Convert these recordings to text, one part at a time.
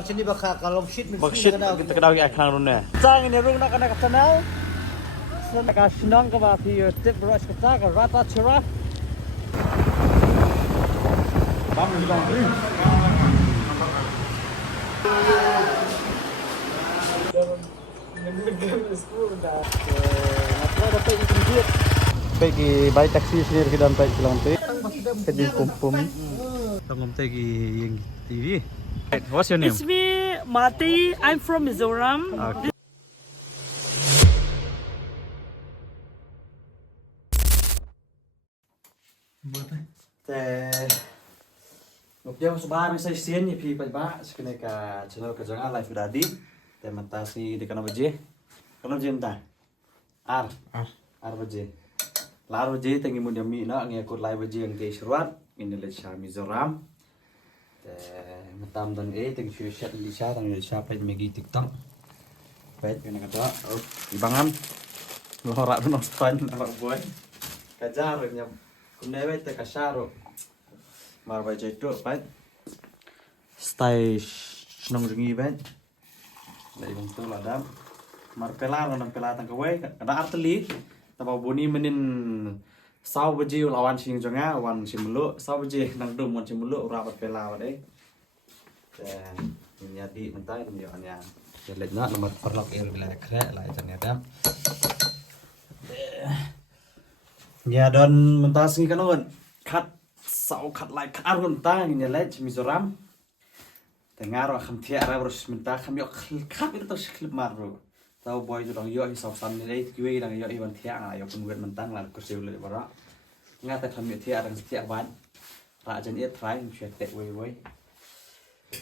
Sini bakal kalau shit Bakshit kita kedau ke akang runnya. Cang ini rung nak kena kenal. Senang ka senang ka ba fi tip brush ka ka rata chura. Bam ni dong. Pergi bayi taksi sendiri ke dalam bayi lantai. Kerja kumpul. Tanggung pergi yang TV. What's your name? It's me, Mati. I'm from Mizoram. Okay. Một đêm số 3 mình xây xiên thì phi ba cái này cả channel cái giống live đã đi để mà ta si để cái nào gì ta ar baje lar baje tangi mun yami na nge ko live baje ang te shruat in le sha Mizoram te matam dan tangi shu shat li sha tang le sha pa megi tiktok pet cái này cái đó ibangan lo ra no span na boy kajar nya kunne bai te kasaro mar baje to pet stay nong ringi ben lai bang to la dam mar pela non pela tang kawai kada arteli taba boni menin sau baje lawan sing jonga wan simulu sau baje nang dum wan simulu rapat pela wade dan menyadi mentai dum yo anya jelek na nomor perlok el bila kre la ternyata ya don mentas ngi kanon kat sau kat lai kat arun ta ni le Mizoram tengaro kham thia ra bros minta kham yo khap itu klip maru tau boy tu dong yo hi sau san ni kiwi dang yo i ban thia yo pun wet mentang la ko seul le bara ngata kham yo thia dang thia ban ra jan it try mu shet te we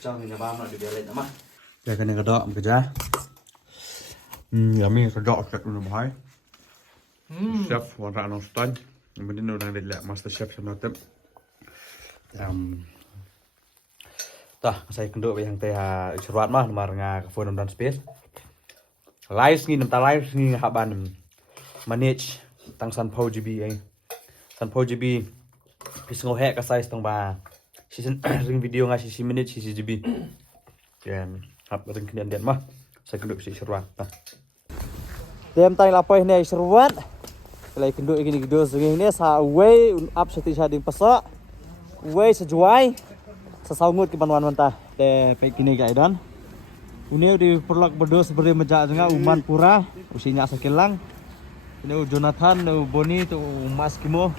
trong ni ba no di le ma ya kan cái đó cái giá yummy cái đó chắc luôn bài chef hoàn ra nó stan mình đi đang để master chef cho nó tiếp ta saya kenduk yang teh ceruat mah lemar nga ke phone dan space live ngi nam ta live ngi haban manage tang san po gb ai san po gb pisngo he ka size tong ba season ring video nga si minute si gb dan hab ring kenian điện mah saya kenduk si ceruat ta dem tay lapoi ne ceruat lai kenduk gini video sing ni sa way up seti sading pasa way sejuai sasau ngut ke banwan ta te pe kini ga dan uneu di perlak berdos seperti mejak dengan uman pura usinya sekelang ini Jonathan Boni tu Mas Kimo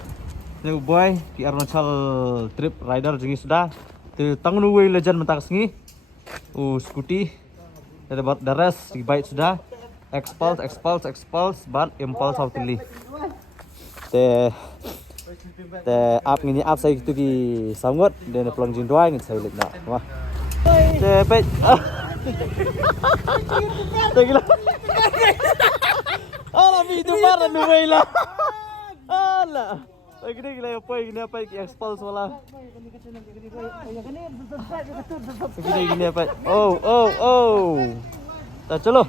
ini boy ki Arnold trip rider jengi sudah tu tangun way legend mentak sengi scooty ada buat daras di bike sudah expulse ban impulse outly te ap ngini ap sai tu ki sangot den pelong jin doai ngin sai lek na wah te pet te gila ala mi tu par nu wela ala gini gila apa ki expulse wala gini apa oh ta chalo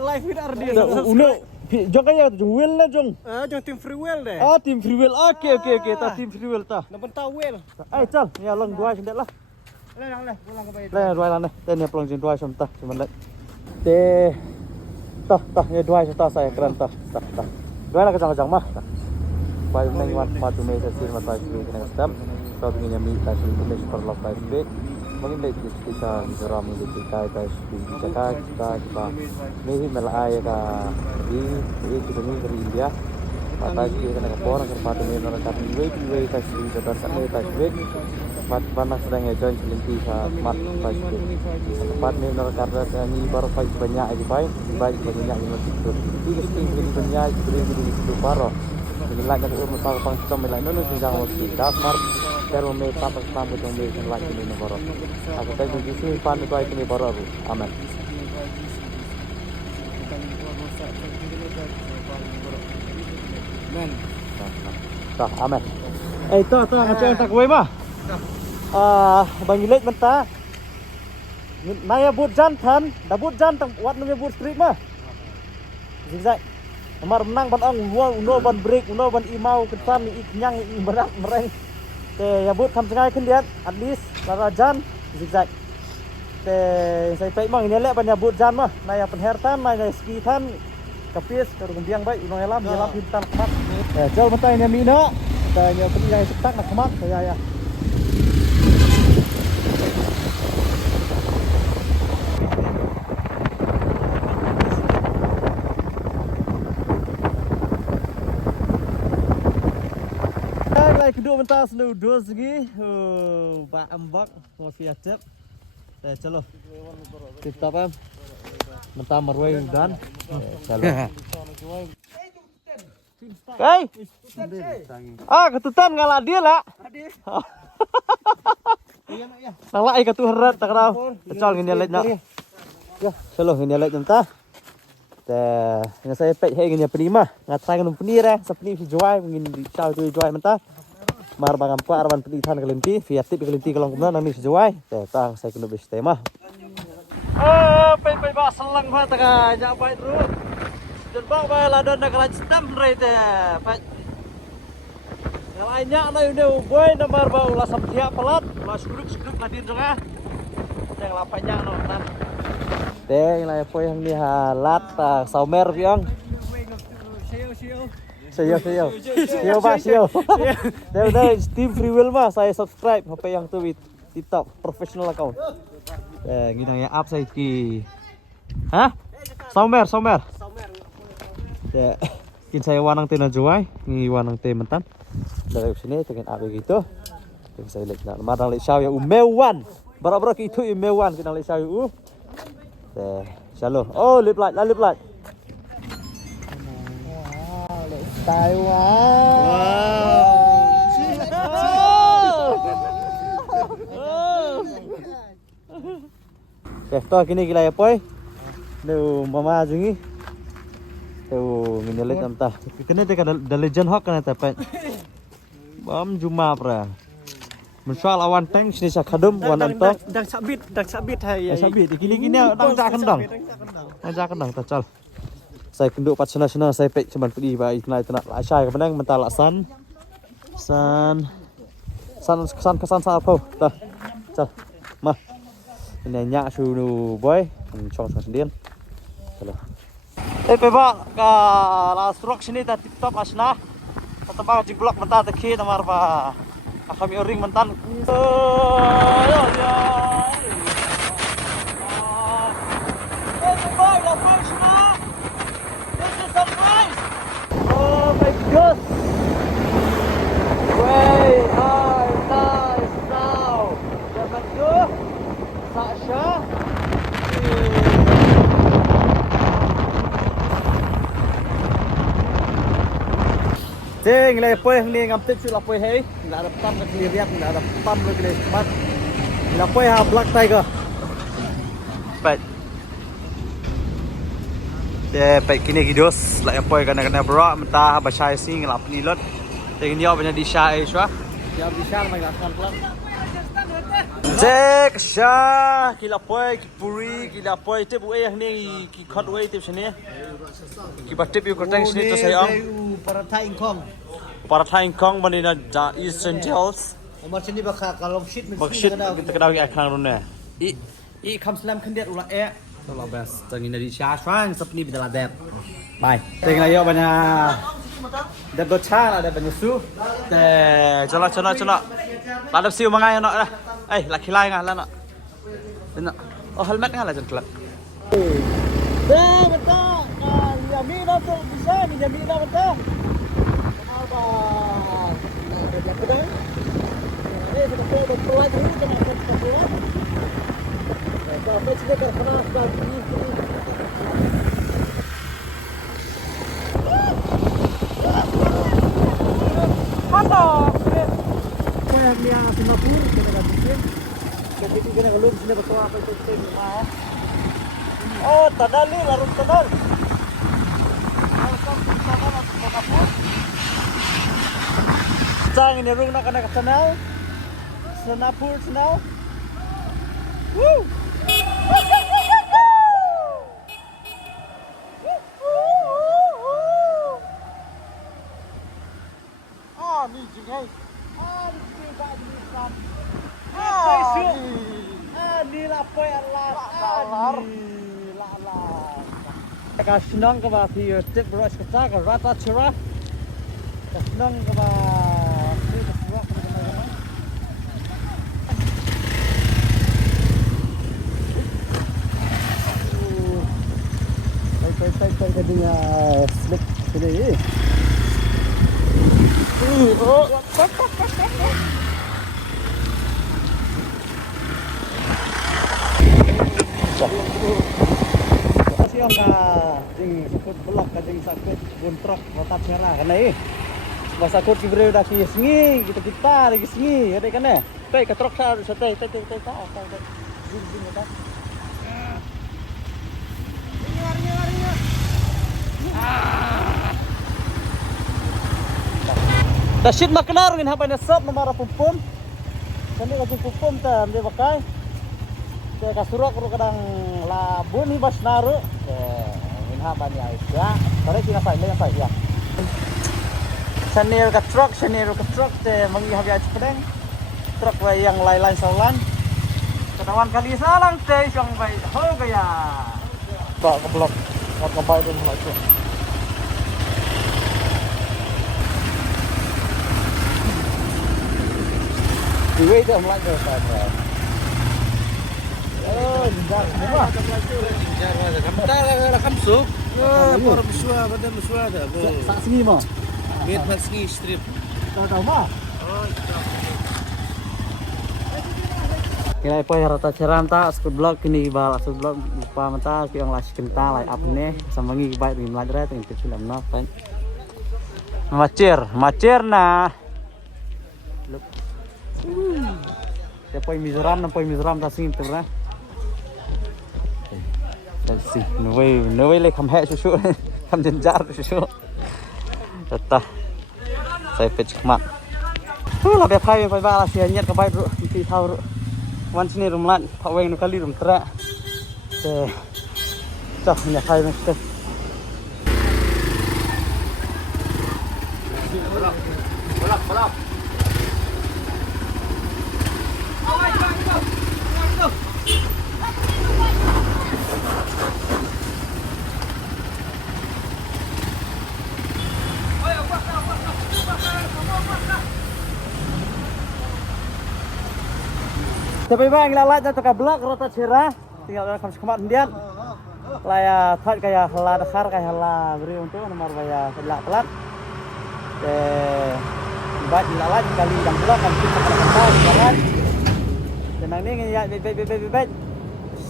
Live with Ardi. Uno jong kaya jong wheel na jong. Jong team free wheel deh. Ah team free wheel. Okay. Ta team free wheel ta. Nampak tahu wheel. Chal, ya long dua sendet lah. Pulang ke bayi. Dua lah nih. Ten ya pelong jin dua sem ta, cuman lek. Te tah ya dua ta saya keren ta. Dua lah kejang-kejang mah. Bayu neng mat tu mei sesi mat bayu kena step. Kau ingin nyami kasih image perlok baik. Mungkin kita Mizoram ini kita ini melai ka di kita ni dari India mata kita kena kapor agar pada ni orang kata we kasih kita sana kasih mat panas sedang join selinti sa mat kasih tempat ni orang kata ni baru banyak aja baik banyak yang itu ini sering banyak sering di situ baru jadi lagi ada umur pang sama lain nol sejak musik dasar Pero may tapos-tapos yung mission like ini baro. Ako tayo gisi paano ko ay kini baro aku. Amen. Amen. Tah, amen. Ito ngaceng tak kowe mah. Bang ilet menta. Naya but jantan, dabut jantang wat nanya but street mah. Zigzag. Amar menang ban ang uno ban break, uno ban imau ketan iknyang ibarat mereng. Ya but kam sengai kendiat at least larajan zigzag แต่ใส่ไปมั่งเนี่ยแหละบรรยาบุตรจันมานายเป็นแฮร์ตันนายสกีท่านกับเพียสกับกระเบียงไปน้อยล้ำเนี่ยล้ำพิมพ์ตันมัดแต่เจ้ามันไตเนี่ยมีเนาะแต่เนี่ยเป็นใหญ่สุดตักนักมัดใหญ่อะlagi kedua mentah selalu dua segi Pak Ambak mau via cep calo tip top em mentah marwai dan calo hey ketutan ngalah dia lah nang lai ketuharat tak tahu col ngin lek nak calo ngin lek mentah yang saya pek hai ngin penima ngatai kan penira sapni si juai ngin chao tu juai mentah mar bangam pa arwan pendidikan kelinti via tip kelinti kalau kemudian nang sesuai tang saya kena bis tema pe ba selang pa taka nya pai ru dan ba ba la don nak raj stam rate pa lainnya na udah boy nomor ba ulah samtia pelat ulah suduk ladin tengah yang lapanya no nan yang lain po yang ni halat saumer piang Siyo Pak, siyo. Dari Steam Free Will mah saya subscribe HP yang tuh TikTok professional account. Gini ya up saya ki. Hah? Saumer. Ya, kin saya wanang tena juai, ngi wanang te mentan. Dari sini tekan up gitu. Yang saya lihat nak madang lek saw ya umewan. Bara-bara ki itu umewan kita lek saw u. Shalom. Oh, lip light. Taiwan. To kini gila ya poy. Nu mama jungi. Tuh ngelit entah. Kene te kada the legend hawk kana tepet. Bam juma pra. Mensual awan tank sini sakadum wanan to. Dang sabit hai. Sabit kini dang cak kendang. Dang cak kendang ta chal. Saya kenduk pat sana saya pek cuman pedih ba itlai tenak asai ke penang mental san kesan sa apa dah cal mah ini nyak sunu boy chong sendirian kalau pe ba ka la strok sini ta TikTok asna tataba di blog mental te namar ba kami ring mental yo oh my god! Way nice now. Dapat tu, Sasha. Ceng lepoy ni ngamtik su lepoy hey. Nggak ada pam ke lihat, nggak ada pam lagi ni smart. Lepoy ha Black Tiger. Baik. Baik kini gidos lah apa kena berak mentah basai sing lap ni lot. Tengok dia banyak di syai syah. Dia di syai mai lasan pelan. Cek syah kila poi puri kila poi tip we yang ni ki khot we tip sini. Ki batip yu kertang sini tu saya ang. Para Thai Kong bandina ja Eastern Tales. Umar sini bakal kalau shit kita kenal ki akan runnya. I kam slam kendiat ulah Kalau best tengin dari syafang sepni bidala dep. Bye. Tengin ayo banyak dep dochan ada banyak su. Cola. Ladap siu mangai nak dah. Laki lain ngah lah nak. Nak. Oh helmet ngah lah jan kelak. betul. Yamina tu bisa ni Yamina betul. Apa? Betul lagi kena betul. Kalau kita pernah sekali mana? Saya dia Singapura kita dah bikin. Jadi kita nak lalu sini betul apa itu rumah. Oh, tadali larut tadal. Welcome to Singapura. Sang ini rung nak kena kenal. Singapura. Woo! Ni jingai. Ni ba ni sam. Ni la poy kelar. Lala. Kasnong ka ba fi tip brush ka ta ka rata chura. Kasnong ka ba fi ka suwa ka naman. Tay ka din slip today. Oh. Kasi ang ding sakut blok ka ding sakut buntrok rotat merah kan Mas sakut kibre udah sengi kita lagi sengi ada kan Tay ketrok sa tay Dasyid maknar ngin hapa na sop namara pupum. Kani ka pupum ta amde bakai. Te kasurok ro kadang labun ni bas naru. Ngin hapa ni ais ya. Tare sina sai le sai ya. Sanir ka truck te mangi habi ais pedeng. Truck wa yang lain-lain solan. Kedawan kali salang te syong bai ho gaya. Ba ke blok. Ngat ke bai tu macam. Duit tu mulai ke sana. Oh, jar semua. Jar ada. Kamu kamsuk. Por mesua, badan mesua dah. Sak sini mah. Met matski strip. Tahu mah. Oh, Kira apa rata ceram tak skut blok kini bal skut blok lupa mata ki ang las kenta lai up ne samangi baik di meladra teng film na pan. Macir na. Depois Mizoram tak sing terus. Let's see. Noi le kam hai susu. Kam jenjar susu. Tata. Saya page kemat. Lah be phai ba la sia nyet ka bai ru ti thau ru. Wan sini rum lan phau weng kali rum tra. Te. Chak nya phai me te. Bolak. Tapi bang lalat jatuh ke blok rata cerah tinggal dalam sekemat ndian laya thot kaya hala dakar kaya hala beri untuk nomor baya selak pelat bat lalat kali dang blok kan kita kan jalan dan ini ya bet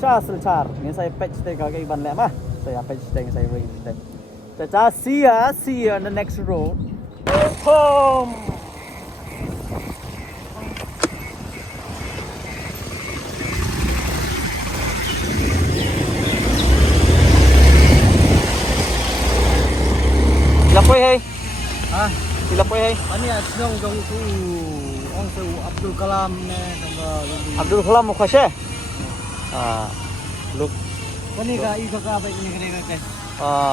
sah selcar ini saya patch stay kagak iban lek mah saya patch stay saya ring stay kita see you on the next road home. Ilapoy hey. Ilapoy hey. Ani asnong jong tu ong tu Abdul Kalam ne Abdul Kalam mo kasi. Look. Kani ka iso ka baik ni kani ka.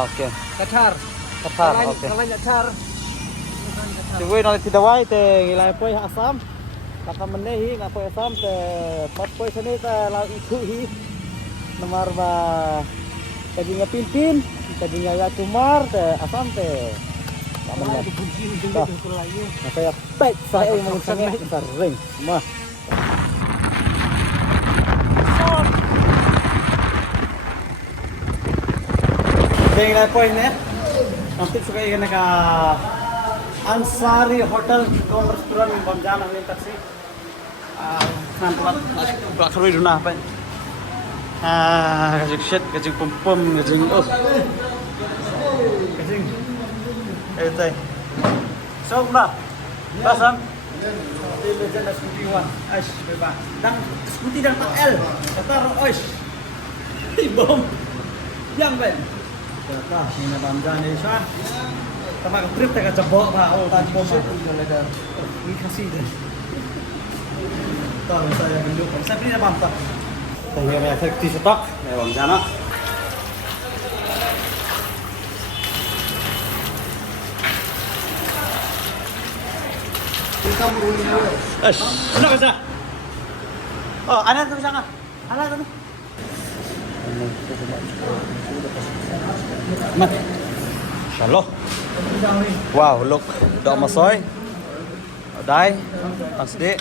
Okay. Qatar, Okay. Kalan Qatar. Sigoy na ti dawai te ilapoy asam. Kaka menehi ngapoy asam te patpoy sani ta la itu hi. Nomor ba kadinya pimpin, kadinya ya tumar te asam te. Nah, saya pet saya mau sangat sering mah. Tinggal poin ni. Nanti suka ikan ka Ansari Hotel kom restoran di Banjar ni taksi. Nampak belakang itu nah apa? Kajik shit, kajik pom, kajik kajik. Ito. So na. Basam. Dili dyan na skuti wan. Aish, beba. Dang skuti dang tak L. Kata aish. Ibom. Yang ben. Kata ni na Banjar ni sa. Tama ka trip ta ka jabok ba. Oh, tan bom. Ni kasi din. Tahu saya genduk. Saya ni na banta. Tayo may effective stock. May Banjar na. Ano ka sa? Oh, anak tu sana. Anak tu. Nah. Halo. Wow, look. Đậu mà sói. Ở đây. Ăn đi.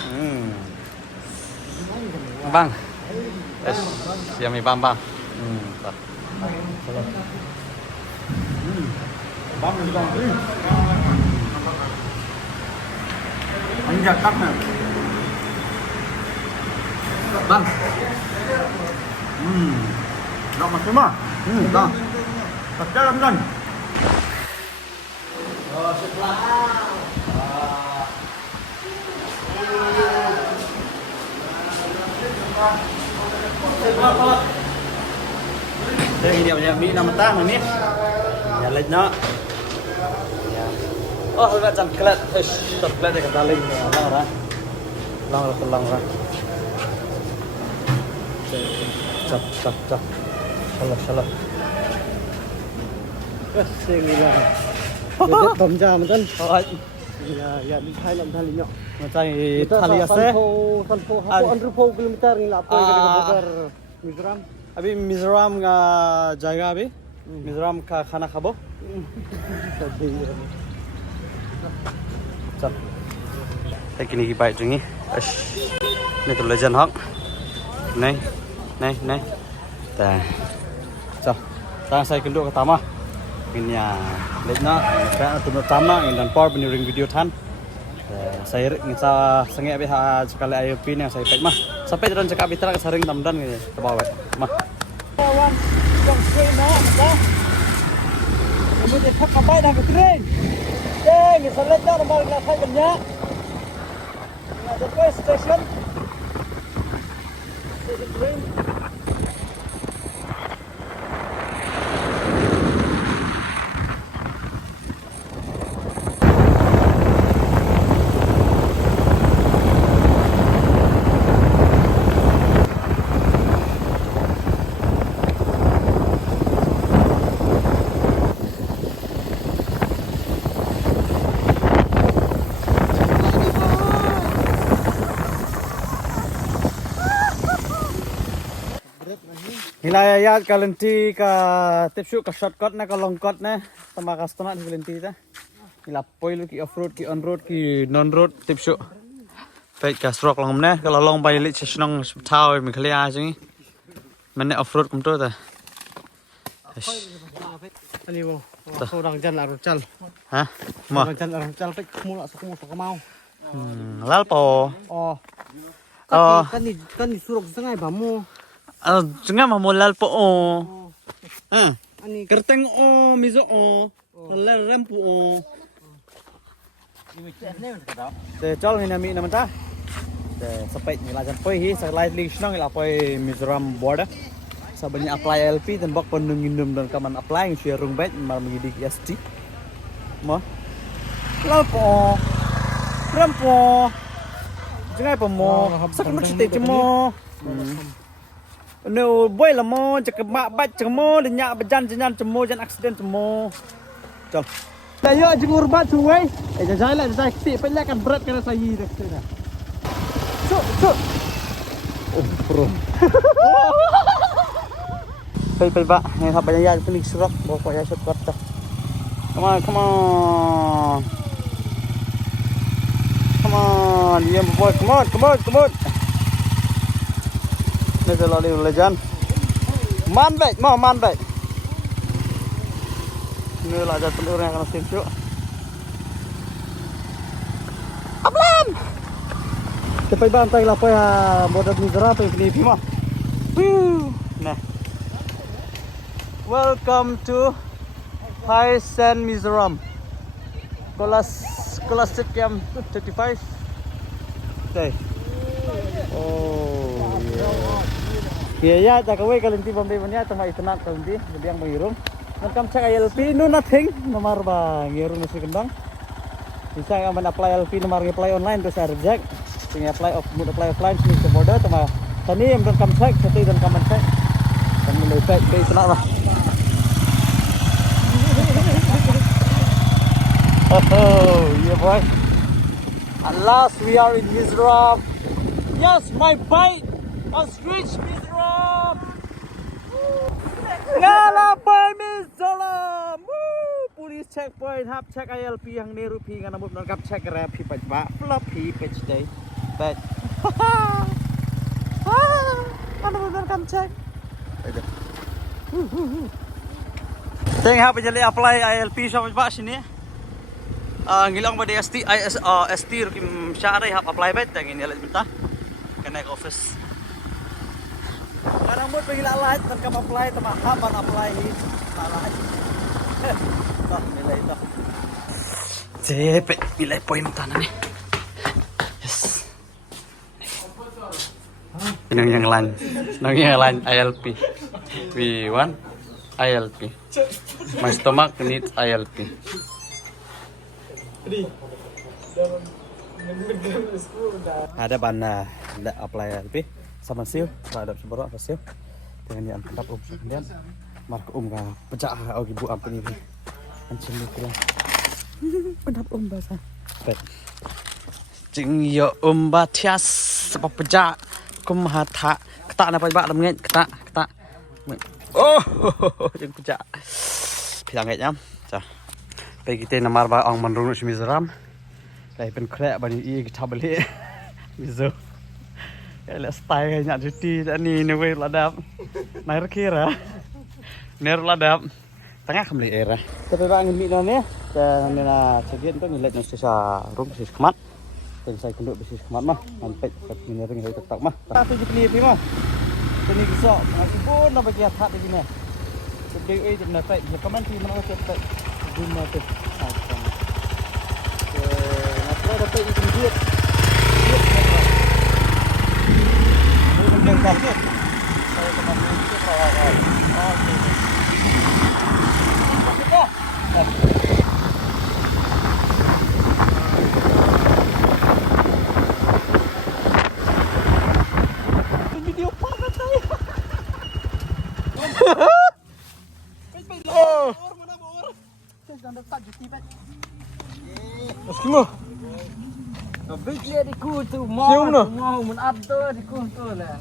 Bang. Yummy bang bang. Bấm lên con. Anh giật tắt nè. Bang. Đậu mà sớm à? Đó. Thật ra lắm gần. Đây điều nhà Mỹ nằm ta mà Mỹ. Nhà lên nó. Oh, lihat jangan kelet. Stop kelet dekat daling. Lang ra. Lang ra. Cap. Salah. Xe người là cầm ra mà dân Oh, là nhận hai lầm thali nhọ macam tali ase. Sanpo hapo 100 kilometer ni lapoy ka Bogor Mizoram. Abi Mizoram nga jaya abi. Mizoram ka khana khabo. Cap. Tay kini gibai jungi. Ni tu legend hok. Này. So, saya kenduk ke tamah. Ini ya, lihatnya, saya tu pertama ini dan power penyiaran video tan. Saya ngisa sengit habis sekali ayo pin yang saya pakai mah. Sampai jalan cakap bitra sering tamdan gitu. Terbawa mah. Kawan, yang train nak dah. Kemudian tak kapai dah train. Ni salat dah nombor nak saya banyak. Ada ke station? Station train. Hilayat kalenti ka tipsu ka shortcut na ka long cut na tama customer di kalenti ta. Ila poil ki off road ki on road ki non road tipsu. Pek ka stroke long na kalau long bay lit sesnong tao mi khalia jingi. Mane off road kum to ta. Ani mo, orang jan la rocal. Ha? Ma. Orang jan la rocal pek mula suku mau. Lal po. Oh. Oh. Kan ni surok sengai bamu. Jangan mamulal po oh. Ani Kerteng oh, mizo oh. Lal rampu oh. Te chol hina mi naman ta. Te sapait nila jan poi hi sa light link nang ila poi Mizoram border. Sa banya apply LP dan bak penungindum dan kaman apply ng share rung bet mal mengidik ST. Mo. Lal po. Rampo. Jangan po mo. Sak mo chite mo. Nếu bơi là mò chắc bạ bạch chắc mò để nhạ bạch chân mò chân accident mò chào đây yo jeng urban suwe jalan lah jalan si pelak kan berat kan saya dah sudah cuk oh bro pel ba ni ha banyak ya klik surat bawa ya shortcut dah come on yeah boy come on Đây là điều legend. Man vậy. Như là giật con này nó xem trước. Ấp lên. Cái phải bàn tay là phải một đợt Mizoram phải đi phim à. Nè. Welcome to Haisan Mizoram. Kelas Camp 35. Đây. Iya ya, cakawai kalenti pembeliannya tengah itenat kalenti, lebih yang mengirum. Nakam cek ILP, no nothing, nomor bang, ngirum masih kembang. Bisa nggak apply ILP nomor apply online terus saya reject. Tinggal apply offline sini ke border, tengah. Tani yang nakam cek, satu dan nakam cek. Dan mulai cek ke itenat lah. Oh, yeah boy. At last we are in Mizoram. Yes, my bite has reached Mizoram. Ngalapai Mizoram. Police checkpoint hap check ILP yang ni rupi ngana mut nangkap check rap pi pa floppy pitch day. But ngana mut nangkap check. Teng hap jali apply ILP sa pa sini. Ngilang ba di ST kim syari hap apply bet teng ini alat minta. Kena ke office. Karang mut pagila lahat nangkap apply tama haban apply hi. Lahat. Dah, nilai dah. Cepet, nilai poin tanah ni. Yes. Yang lain ILP. We want ILP. My stomach needs ILP. Ada bana apply ILP sama sil, ada seberapa sil. Dengan yang tetap kemudian mark ka pecah og ibu apa ni. Ancam ni kira. Pendap bahasa. Baik. Jing yo batias sebab pecah kumhatha. Ketak na pa ba lam nget ketak. Oh, jing pecah. Pilang nget nyam. Cha. Pai kita namar ba ong manrung si Mizoram. Lai pen krek ba ni i tabale. Mizo. Ele style nya cuti ni we ladap. Nair kira. Ner ladap. Tengah kembali era. Tapi bang ini ni, dan nina sekian tu nilai nasi sa rum bisnis kemat. Dan saya kenduk bisnis kemat mah, sampai menering hari tetap mah. Tapi jadi ni mah. Ini kisah, masih pun nak bagi hak di sini. Sebab itu nak ya kaman ti mana cepat guna tu. Nak try dapat itu duit. Mungkin tak. Saya teman itu perawat. Okey. Video panas saya. Oh. Eskimo. Big dia di kutu mau menabdo di kutu lah.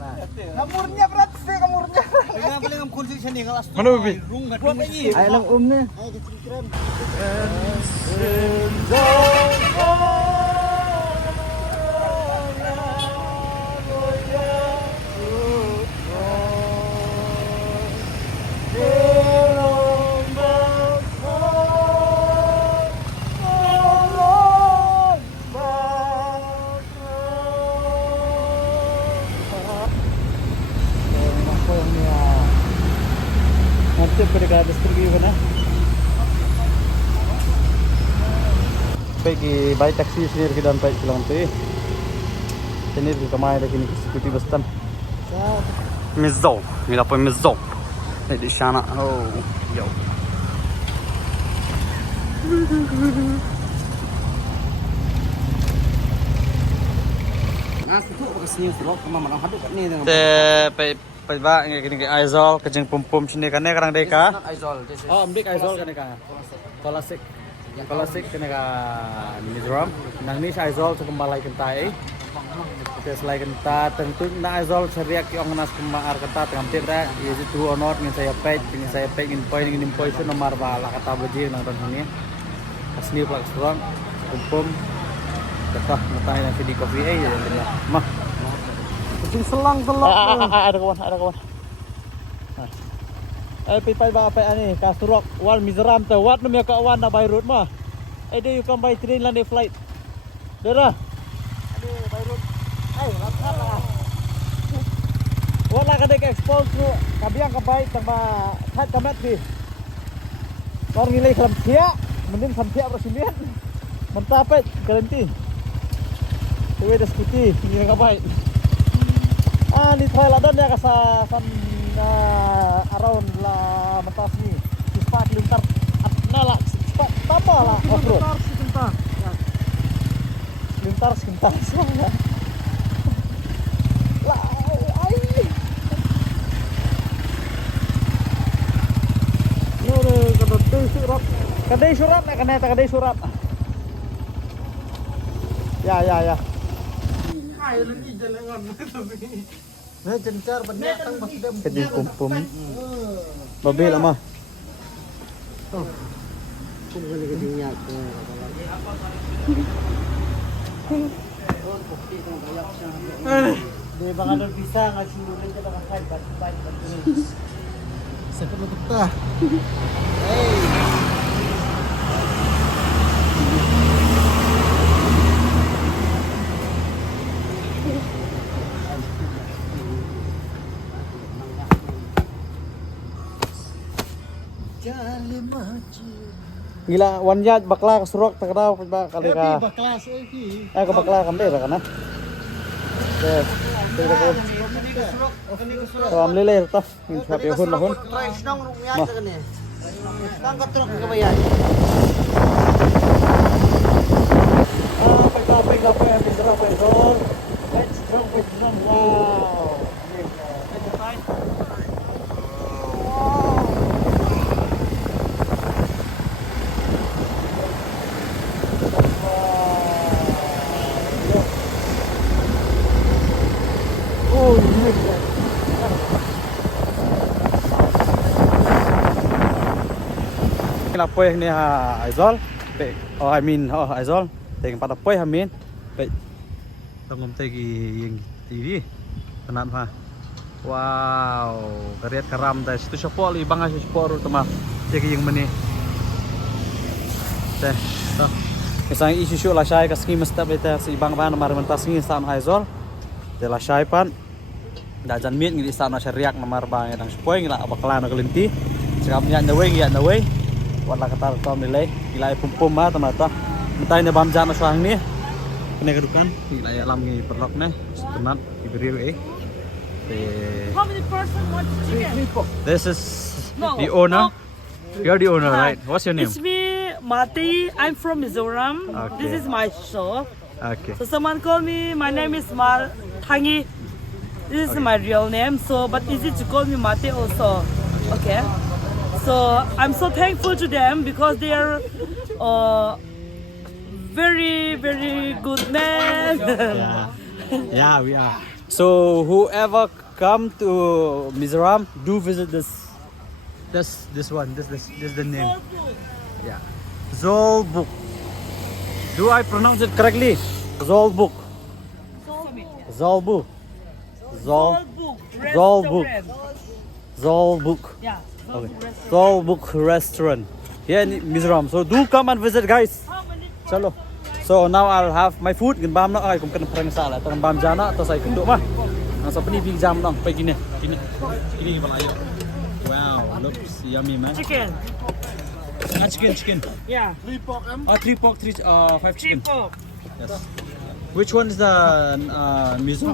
Kamurnya berat sih kamurnya. Yang paling kunci sini kelas. Mana Bibi? Buat lagi. Ayo lang ni. Ayo keren. Nanti pada distribusi mana? Pergi bayi taksi sendiri ke dalam bayi silang tu. Sini di kamar lagi ni security bestan. Mizo, ni apa mizo? Ni di sana. Oh, yo. Nas tu apa sini serok kamar mana haduk kat ni. Pai ba ngini aizol kejeng pum sini kan karang deka. Oh, ambik aizol kan deka. Klasik. Yang klasik kan deka Mizoram. Nang ni aizol sekembalai kentai. Kita selai kenta tentu na aizol seriak ki ong nas kemar kenta tengam tira. Ye itu honor ngin saya page ngin poin itu nomor bala kata beji nang sini. Asni plak strong pum. Tetap mutai nang di coffee ya. Mah. Selang. Ada kawan. Pai ba apa ani Kasurok wan Mizoram te wat namanya ka wan na by road mah. You come by train land flight. Dera. By road. Lakar. Wala ka dek expose tu kabiang ka bay tamba hat kamat di. Kor ngilai samsia, mending samsia presiden. Mentapet garanti. Tuwe dah skuti ngilai ka bay. Ni toy ladan ya kasa around la mentas ni. Cepat lintar nala cepat tambah lah off-road. Lintar sebentar semua. Lah ai. Kadai surat nak kena kadai surat. Ya. Hai lagi jalan tapi. Nah jencar banyak tang basdam. Kedai pum. Babil ama. Di ba nga bisa nga sinulit ka lang kahit ba't sakit mo ta. Gila wanjat bakla kesurok tak tahu pa kali ka. Baklas oy. Ko bakla kamde ra kana. So am lele ta. Min sabi hun lahun. Try nang rumiyat ka ni. Nang katrok ka ba yan? Kape misra pa ito. Let's drink with some wow. Lapoy ni Aizol. Oh I mean Aizol. Teng pada poy hamin. Pe tongom tegi yang TV. Tenan ha. Wow, kariat karam tes tu sepol ibang aja sepol tema tegi yang meni. Teh. Misalnya isu lah saya kasih mesti beta si ibang ban nomor mentas ni stan Aizol. De la saya pan. Da jan mit ngi stan syariak nomor bang yang sepoi ngi la bakalan kelinti. Sekam nya the way. Wala katar tom nilai gila pum ma tamata entai ne bam jana swang ni kene kedukan gila alam ngi perlok ne tenat ibril How many person want chicken? this is No. the owner. You're the owner, right? What's your name? It's me, Mati. I'm from Mizoram. Okay. This is my shop. Okay. So someone call me. My name is Mar Tangi. This is my real name. So, but easy to call me Mati also. Okay. So I'm so thankful to them because they are very good men. Yeah, we are. So whoever come to Mizoram, do visit this one. This is the name. Yeah. Zolbuk. Do I pronounce it correctly? Zolbuk. Zolbuk. Zolbuk. Zolbuk. Yeah. Okay. Zolbuk restaurant here in Mizoram. So do come and visit, guys. Chalo. So now I'll have my food. Gan bam na ay kung kan perang sala. Tang bam jana to say kenduk mah. Ang sa pani big jam nang pa gini. Gini balayo. Wow, looks yummy, man. Chicken. Chicken. Yeah. 3 pork 3 pork, 5 chicken. Cheapo. Yes. Which one is the miso?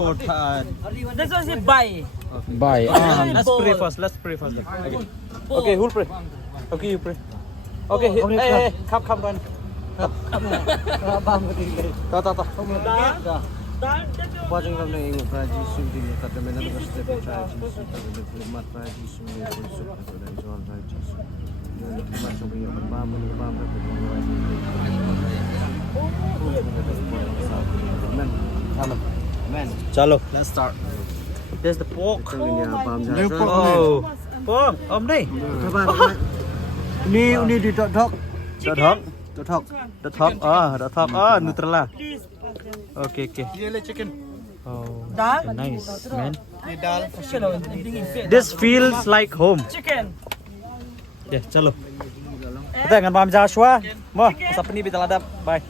This one is buy. Bye. Let's Bowl. pray first. Okay, who'll pray? Okay, you pray. Okay, hey, come down. Ta. Watching from the English Praji Sudi, Katamina Step Praji, Mat Praji Sudi, John Praji. Much of your mom and your mom. Amen. Chalo, let's start. There's the pork. Oh, pork. Đây. Các bạn, uni đi trọ thóc. The thok. Trọ thóc. The thok. Nutella. Please. Okay. Yellow chicken. Oh, Dal. nice, man. Dal. This feels like home. Chicken. Yeah, chalo. Kita dengan Mam Joshua. Mo, sa pani bitaladap. Bye.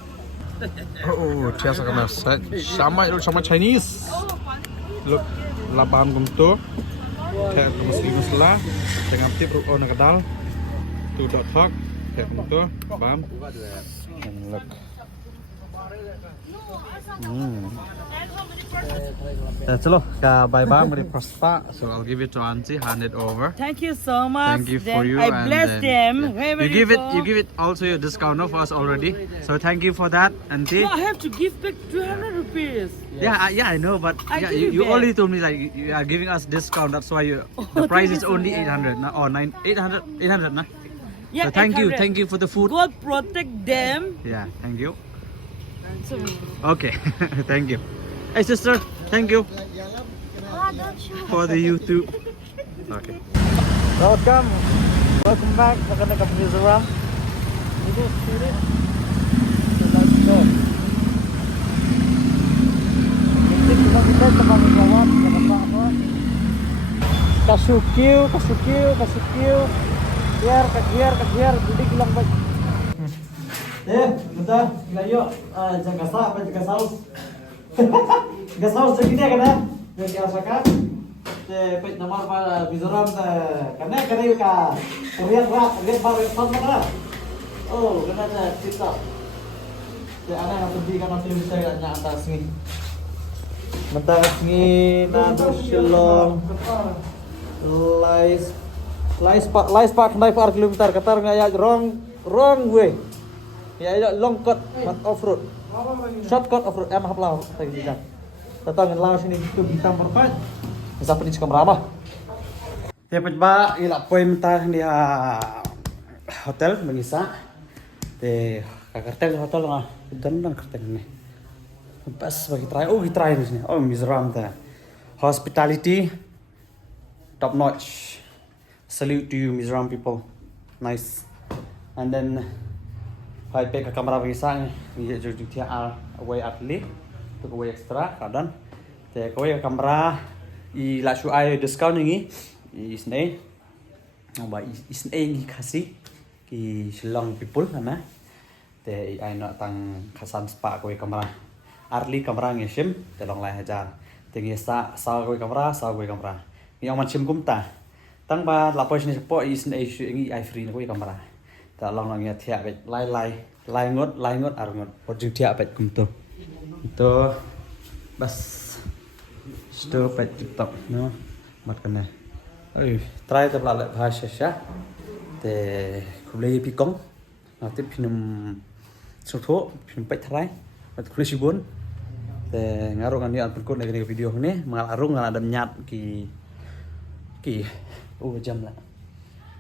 Oh, biasa kena set. Sama Chinese. Look, laban gumto. Kayak muslim lah. Dengan tip ruko nak kedal. Tu dot talk. Kayak gumto. Bam. And look. Chalo, ka bye bye mari prospa. So I'll give it to Auntie, hand it over. Thank you so much. Thank you for Then you. I and bless then- them. Wherever You go. give it also your discount of us already. So thank you for that, Auntie. No, I have to give back 200 rupees. Yeah, I know, but I yeah, give you, it you back. only told me like you are giving us discount. That's why the price is only 800, or 800, nah. Yeah, So thank 800. you for the food. God protect them. Yeah, thank you. So, Okay, thank you. Hey sister, thank you for the YouTube. Okay. Welcome. Welcome back. Maganda ka Mizoram. Dito, spirit. So let's go. Kita kita teman kawan, kenapa apa? Kasukiu. Biar, jadi bilang baik. Bentar, layo, jaga saus. Jaga saus segini kan? Jadi asalkan. Pet nomor pada Mizoram karena ka Korea lihat baru mana. Oh, kena TikTok. Anak yang pergi kan film saya nya atas ni. Mentang ni nado shilong. Lais pak knife 4 kilometer katar ngaya wrong way. Ya long cut off road. Shortcut off road haplau tadi dah. Datang laos sini tu bintang berpat. Sampai di Kamrama. Ya ba ila poy mentah di hotel mengisa. Te kakartel hotel nga dan kartel ni. Pas bagi try ni sini. Oh Mizoram ta. Hospitality top notch. Salute to you Mizoram people. Nice. And then hai pe ka kamera mengisa ni je dia away atli. Tu away extra kadan. Te away kamera I la shu ai discount ni isne ba isne ni kasi ki Shillong people ana te ai no tang khasan spa ko kamera arli kamera ngeshim te long lai hajar te ngi sa ko kamera ni ang man sim kumta tang ba la pos ni po isne shu ngi ai free ko kamera ta long ngi thia be lai ngot ar ngot po ju thia be kumto to bas Stop at TikTok, no? Mat kena. Try to play bahasa Sha. Te kulai pikong. Nanti pinum soto, pinum pet try. Mat kulai sibun. Te ngaruh kan dia pun lagi video ni. Mengarung kan ada nyat ki. Jam lah.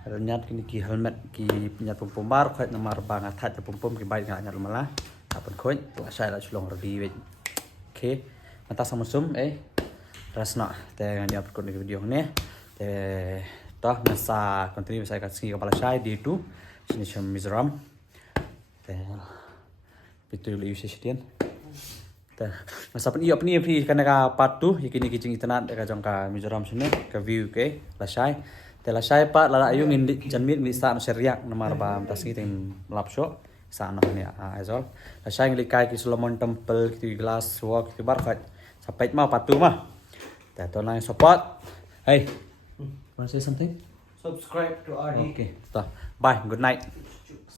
Ada nyat ki helmet ki nyat pom bar. Kait nomor bang atat pom ki baik nyat malah. Apun koi. Tuh saya lah sulung ready. Okay. Mata sama sum Rasna, te dia upload di video ni. Te toh masa continue saya kasih kepala saya di itu sini macam Mizoram. Te itu lu use sedian. Te masa pun iya karena ka part 2 yakini kicing internet ka jong ka Mizoram sini ka view ke lasai. Te lasai pak lala ayu ngindi janmit ngi sa no seriak nomor ba tas ngiting lapso sa no ni azol. Lasai nglikai ki Solomon Temple ki glass walk ki barkat sampai mau part 2 mah. That's online support. Hey, want to say something? Subscribe to RD. Okay. Bye. Good night.